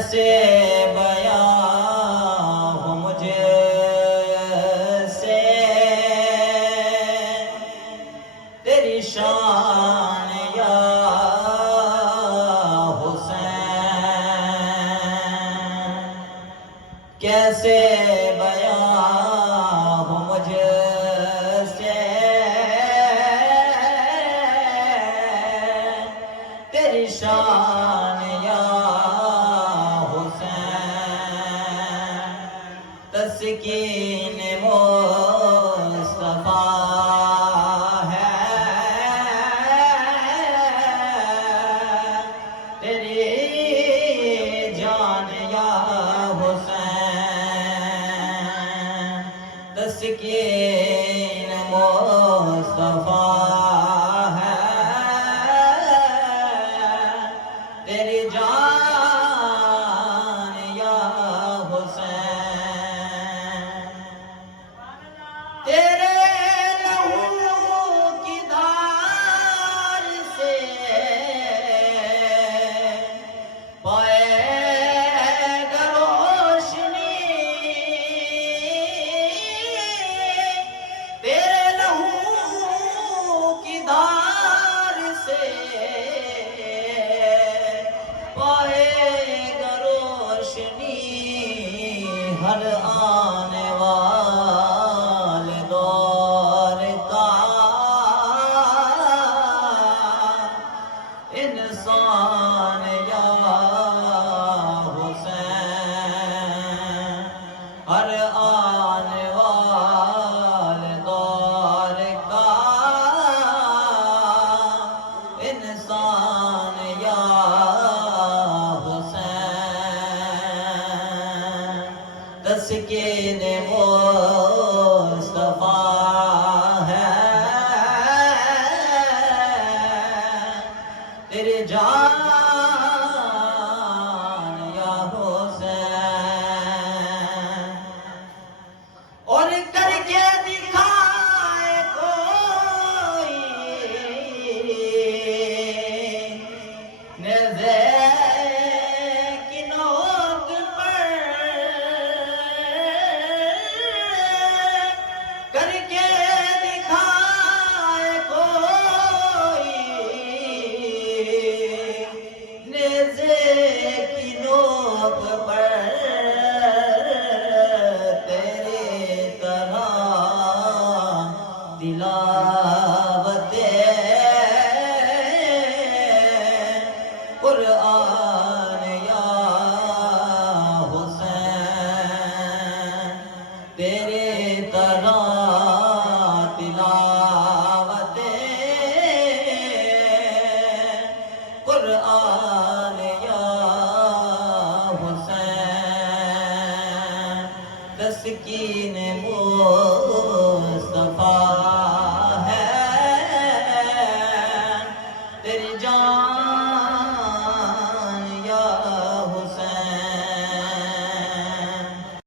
سے بیان ہو مجھ سے تیری شان یا حسین، کیسے بیان ہو مجھ سے تیری شان یا تسکین مصطفیٰ ہے تیری جان یا حسین، تسکین مصطفیٰ ہے تیری جان یا حسین، تیرے لہو کی دھار سے پائے گا روشنی، تیرے لہو کی دھار سے پائے گا روشنی، ہر آنے والے دور کا انسان یا حسین، ہر آنے والے دور کا انسان یا حسین، تسکین مصطفیٰ ہے تیری جان یا حسین، اور کر کے دکھائے کوئی نیزے کی نوک پر، کر کے دکھائے کوئی نیزے کی نوک پر، تیری طرح تلاوت قرآن یا حسین، تیرے طرح تلاوت قرآن یا حسین، تسکین